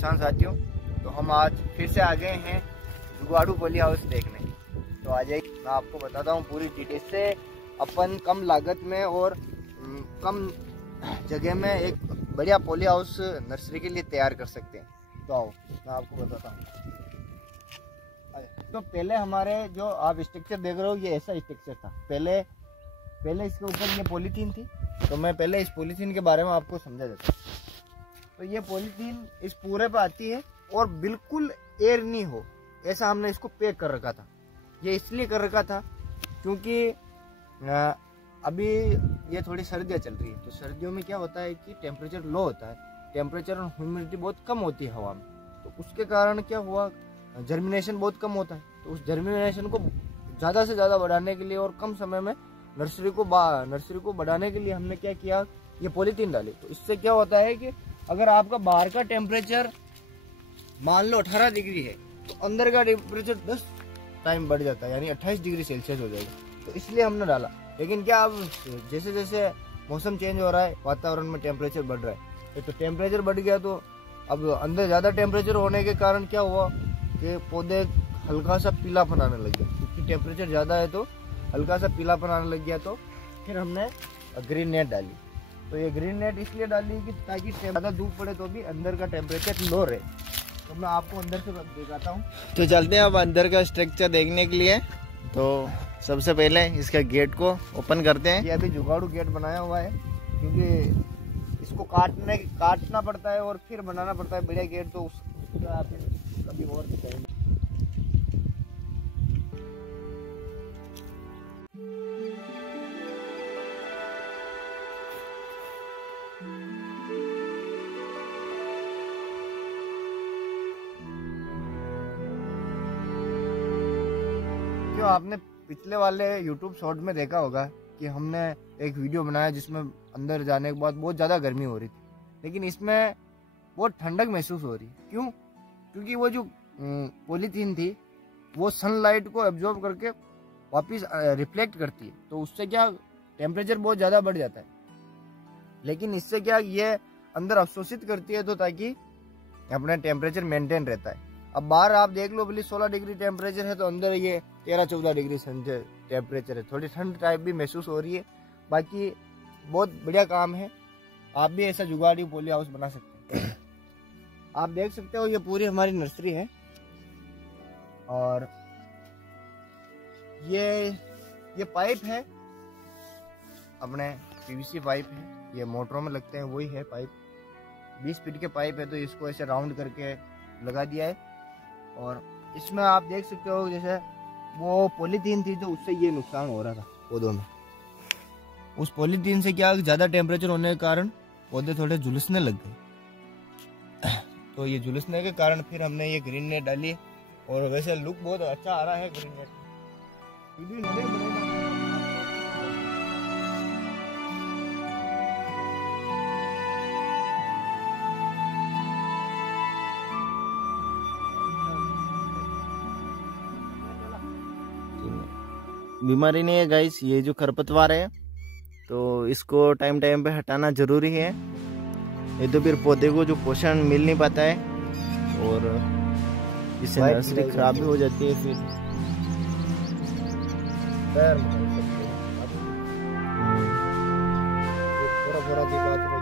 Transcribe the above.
किसान साथियों, तो हम आज फिर से आ गए हैं जुगाड़ू पॉली हाउस देखने। तो आ जाइए, मैं आपको बताता हूँ पूरी डिटेल से। अपन कम लागत में और कम जगह में एक बढ़िया पॉली हाउस नर्सरी के लिए तैयार कर सकते हैं। तो आओ मैं आपको बताता हूँ। तो पहले हमारे जो आप स्ट्रक्चर देख रहे हो, ये ऐसा स्ट्रक्चर था। पहले इसके ऊपर ये पॉलीथीन थी। तो मैं पहले इस पॉलीथीन के बारे में आपको समझा देता हूँ। तो ये पॉलीथीन इस पूरे पे आती है और बिल्कुल एयर नहीं हो, ऐसा हमने इसको पैक कर रखा था। ये इसलिए कर रखा था क्योंकि अभी ये थोड़ी सर्दियाँ चल रही है। तो सर्दियों में क्या होता है कि टेम्परेचर लो होता है, टेम्परेचर और ह्यूमिडिटी बहुत कम होती है हवा में। तो उसके कारण क्या हुआ, जर्मिनेशन बहुत कम होता है। तो उस जर्मिनेशन को ज़्यादा से ज़्यादा बढ़ाने के लिए और कम समय में नर्सरी को बढ़ाने के लिए हमने क्या किया, ये पॉलीथीन डाली। तो इससे क्या होता है कि अगर आपका बाहर का टेम्परेचर मान लो 18 डिग्री है, तो अंदर का टेम्परेचर 10 टाइम बढ़ जाता है, यानी 28 डिग्री सेल्सियस हो जाएगा। तो इसलिए हमने डाला। लेकिन क्या अब जैसे जैसे मौसम चेंज हो रहा है, वातावरण में टेम्परेचर बढ़ रहा है, तो टेम्परेचर बढ़ गया, तो अब अंदर ज़्यादा टेम्परेचर होने के कारण क्या हुआ कि पौधे हल्का सा पीलापन आने लग गया। क्योंकि टेम्परेचर ज़्यादा है तो हल्का सा पीलापन आने लग गया। तो फिर हमने ग्रीन नेट डाली। तो ये ग्रीन नेट इसलिए डाली कि ताकि ज़्यादा धूप पड़े तो भी अंदर का टेम्परेचर लो रहे। तो मैं आपको अंदर से दिखाता हूँ। तो चलते हैं अब अंदर का स्ट्रक्चर देखने के लिए। तो सबसे पहले इसका गेट को ओपन करते हैं। ये अभी जुगाड़ू गेट बनाया हुआ है, क्योंकि इसको काटना पड़ता है और फिर बनाना पड़ता है बढ़िया गेट। तो उसका आप कभी और दिखाएंगे। जो आपने पिछले वाले YouTube शॉर्ट में देखा होगा कि हमने एक वीडियो बनाया जिसमें अंदर जाने के बाद बहुत ज़्यादा गर्मी हो रही थी, लेकिन इसमें बहुत ठंडक महसूस हो रही है। क्यों? क्योंकि वो जो पॉलीथीन थी वो सनलाइट को एब्जॉर्ब करके वापस रिफ्लेक्ट करती है। तो उससे क्या टेम्परेचर बहुत ज़्यादा बढ़ जाता है। लेकिन इससे क्या ये अंदर अवशोषित करती है, तो ताकि अपना टेम्परेचर मेंटेन रहता है। अब बाहर आप देख लो, भले 16 डिग्री टेम्परेचर है, तो अंदर ये 13-14 डिग्री टेम्परेचर है। थोड़ी ठंड टाइप भी महसूस हो रही है। बाकी बहुत बढ़िया काम है। आप भी ऐसा जुगाड़ी पॉली हाउस बना सकते हैं। आप देख सकते हो ये पूरी हमारी नर्सरी है। और ये पाइप है, अपने पीवीसी पाइप है, ये मोटरों में लगते हैं, वही है पाइप। 20 फीट के पाइप है। तो इसको ऐसे राउंड करके लगा दिया है। और इसमें आप देख सकते हो जैसे वो पॉलीथीन थी, तो उससे ये नुकसान हो रहा था पौधों में। उस पॉलीथीन से क्या ज़्यादा टेम्परेचर होने के कारण पौधे थोड़े झुलसने लग गए। तो ये झुलसने के कारण फिर हमने ये ग्रीन नेट डाली। और वैसे लुक बहुत अच्छा आ रहा है ग्रीन नेट। बीमारी नहीं है गाइस, ये जो खरपतवार है, तो इसको टाइम टाइम पे हटाना जरूरी है। ये तो फिर पौधे को जो पोषण मिल नहीं पाता है और इससे नर्सरी खराब भी हो जाती है। फिर थोड़ा